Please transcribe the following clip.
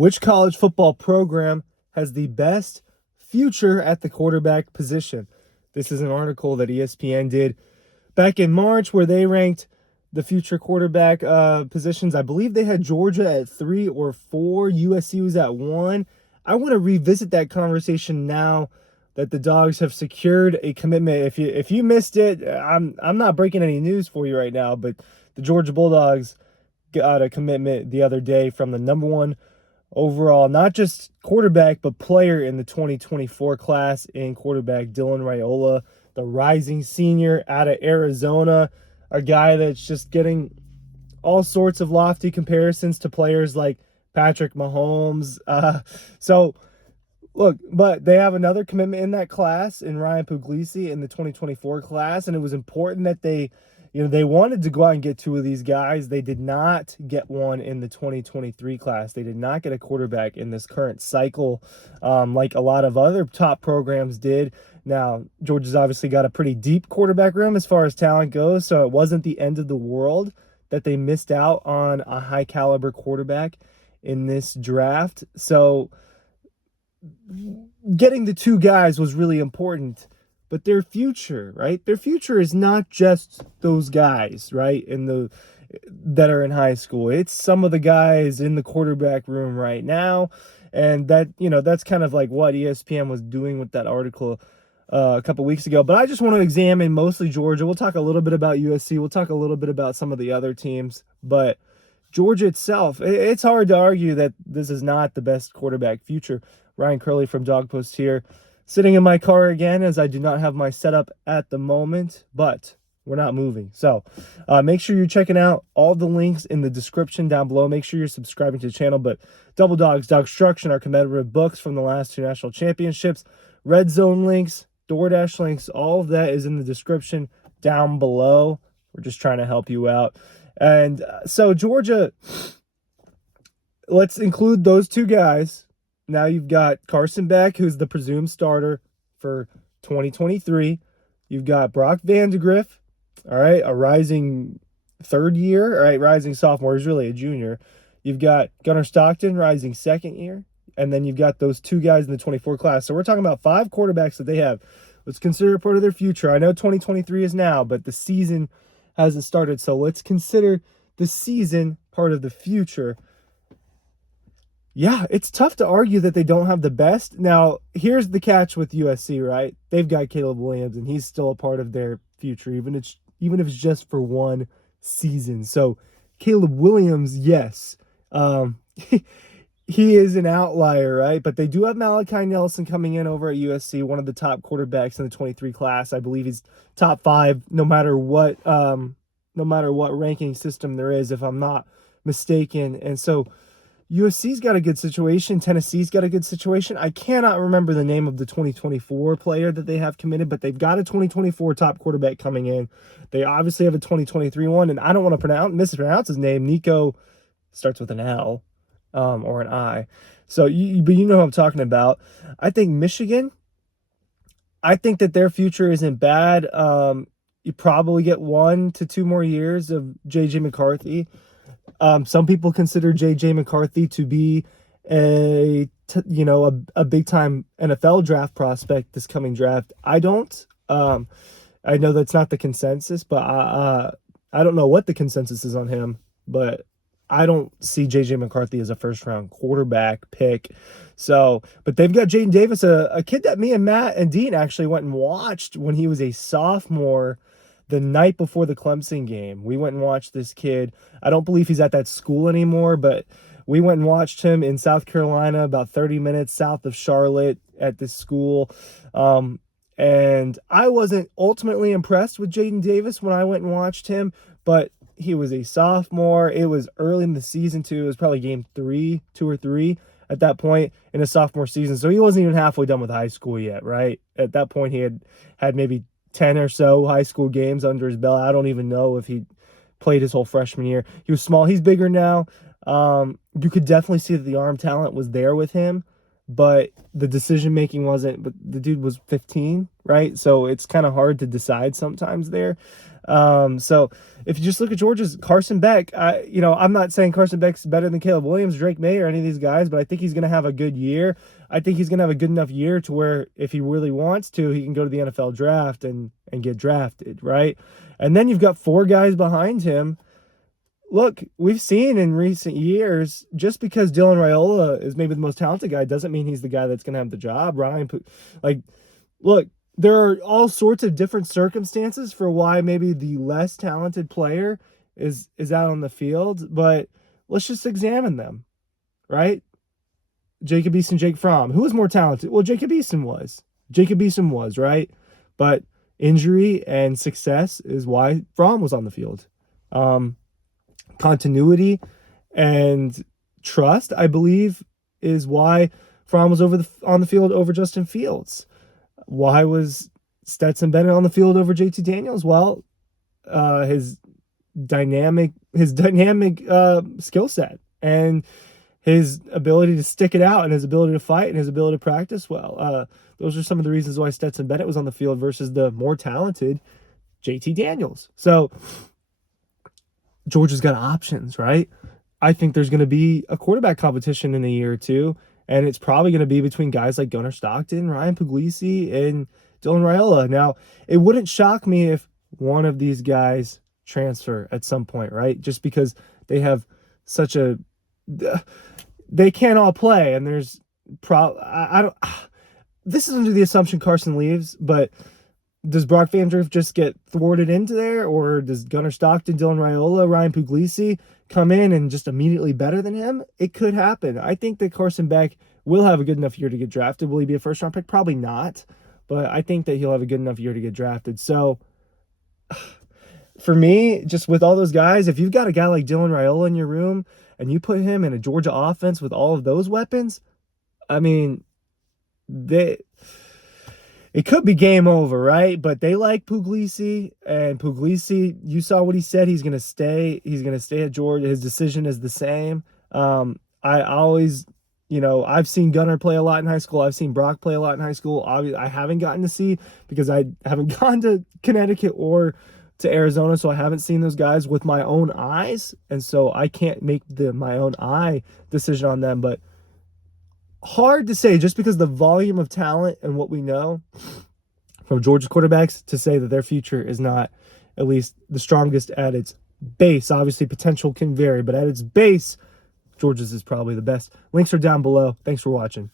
Which college football program has the best future at the quarterback position? This is an article that ESPN did back in March where they ranked the future quarterback positions. I believe they had Georgia at 3 or 4. USC was at 1. I want to revisit that conversation now that the Dogs have secured a commitment. If you missed it, I'm not breaking any news for you right now, but the Georgia Bulldogs got a commitment the other day from the number 1 overall, not just quarterback, but player in the 2024 class in quarterback, Dylan Raiola, the rising senior out of Arizona, a guy that's just getting all sorts of lofty comparisons to players like Patrick Mahomes. So, look, but they have another commitment in that class in Ryan Puglisi in the 2024 class, and it was important that they wanted to go out and get 2 of these guys. They did not get one in the 2023 class. They did not get a quarterback in this current cycle like a lot of other top programs did. Now, Georgia's obviously got a pretty deep quarterback room as far as talent goes, so it wasn't the end of the world that they missed out on a high-caliber quarterback in this draft. So getting the 2 guys was really important. But their future, right? Their future is not just those guys, right? That are in high school. It's some of the guys in the quarterback room right now. And that's kind of like what ESPN was doing with that article a couple weeks ago. But I just want to examine mostly Georgia. We'll talk a little bit about USC. We'll talk a little bit about some of the other teams. But Georgia itself, it's hard to argue that this is not the best quarterback future. Ryan Curley from Dog Post here. Sitting in my car again as I do not have my setup at the moment, but we're not moving. So make sure you're checking out all the links in the description down below. Make sure you're subscribing to the channel. But Double Dogs, Dogstruction, our commemorative books from the last 2 national championships, Red Zone links, DoorDash links, all of that is in the description down below. We're just trying to help you out. And so Georgia, let's include those 2 guys. Now you've got Carson Beck, who's the presumed starter for 2023. You've got Brock Vandegrift, all right, a rising 3rd year, all right, rising sophomore. He's really a junior. You've got Gunnar Stockton, rising 2nd year. And then you've got those 2 guys in the 24 class. So we're talking about 5 quarterbacks that they have. Let's consider part of their future. I know 2023 is now, but the season hasn't started. So let's consider the season part of the future. Yeah, it's tough to argue that they don't have the best. Now, here's the catch with USC, right? They've got Caleb Williams, and he's still a part of their future, even if it's just for 1 season. So, Caleb Williams, yes, he is an outlier, right? But they do have Malachi Nelson coming in over at USC, one of the top quarterbacks in the 23 class. I believe he's top 5, no matter what ranking system there is, if I'm not mistaken. And so USC's got a good situation. Tennessee's got a good situation. I cannot remember the name of the 2024 player that they have committed, but they've got a 2024 top quarterback coming in. They obviously have a 2023 one, and I don't want to mispronounce his name. Nico starts with an L or an I. So, but you know who I'm talking about. I think Michigan, I think that their future isn't bad. You probably get 1 to 2 more years of J.J. McCarthy. Some people consider J.J. McCarthy to be a big-time NFL draft prospect this coming draft. I don't. I know that's not the consensus, but I don't know what the consensus is on him, but I don't see J.J. McCarthy as a first-round quarterback pick. So, but they've got Jaden Davis, a kid that me and Matt and Dean actually went and watched when he was a sophomore the night before the Clemson game. We went and watched this kid. I don't believe he's at that school anymore, but we went and watched him in South Carolina, about 30 minutes south of Charlotte at this school. And I wasn't ultimately impressed with Jaden Davis when I went and watched him, but he was a sophomore. It was early in the season, too. It was probably game 2 or 3 at that point in his sophomore season. So he wasn't even halfway done with high school yet, right? At that point, he had maybe 10 or so high school games under his belt. I don't even know if he played his whole freshman year. He was small. He's bigger now. You could definitely see that the arm talent was there with him, but the decision making wasn't. But the dude was 15, right? So it's kind of hard to decide sometimes there. So if you just look at Georgia's Carson Beck, I'm not saying Carson Beck's better than Caleb Williams, Drake May, or any of these guys, but I think he's going to have a good year. I think he's going to have a good enough year to where if he really wants to, he can go to the NFL draft and get drafted, right? And then you've got 4 guys behind him. Look, we've seen in recent years, just because Dylan Raiola is maybe the most talented guy doesn't mean he's the guy that's going to have the job. Look, there are all sorts of different circumstances for why maybe the less talented player is out on the field, but let's just examine them, right? Jacob Eason, Jake Fromm. Who was more talented? Well, Jacob Eason was, right? But injury and success is why Fromm was on the field. Continuity and trust, I believe, is why Fromm was on the field over Justin Fields. Why was Stetson Bennett on the field over JT Daniels? Well, his dynamic skill set and his ability to stick it out and his ability to fight and his ability to practice well. Those are some of the reasons why Stetson Bennett was on the field versus the more talented JT Daniels. So Georgia's got options, right? I think there's going to be a quarterback competition in a year or two, and it's probably going to be between guys like Gunnar Stockton, Ryan Puglisi, and Dylan Raiola. Now, it wouldn't shock me if one of these guys transfer at some point, right? Just because they have such a... They can't all play, and there's... This is under the assumption Carson leaves, but... Does Brock Vandriff just get thwarted into there, or does Gunnar Stockton, Dylan Raiola, Ryan Puglisi come in and just immediately better than him? It could happen. I think that Carson Beck will have a good enough year to get drafted. Will he be a first-round pick? Probably not, but I think that he'll have a good enough year to get drafted. So, for me, just with all those guys, if you've got a guy like Dylan Raiola in your room and you put him in a Georgia offense with all of those weapons, I mean, it could be game over, right? But they like Puglisi, and Puglisi, you saw what he said. He's going to stay. He's going to stay at Georgia. His decision is the same. I always, I've seen Gunnar play a lot in high school. I've seen Brock play a lot in high school. I haven't gotten to see because I haven't gone to Connecticut or to Arizona, so I haven't seen those guys with my own eyes, and so I can't make my own eye decision on them, but hard to say just because the volume of talent and what we know from Georgia quarterbacks to say that their future is not at least the strongest at its base. Obviously, potential can vary, but at its base, Georgia's is probably the best. Links are down below. Thanks for watching.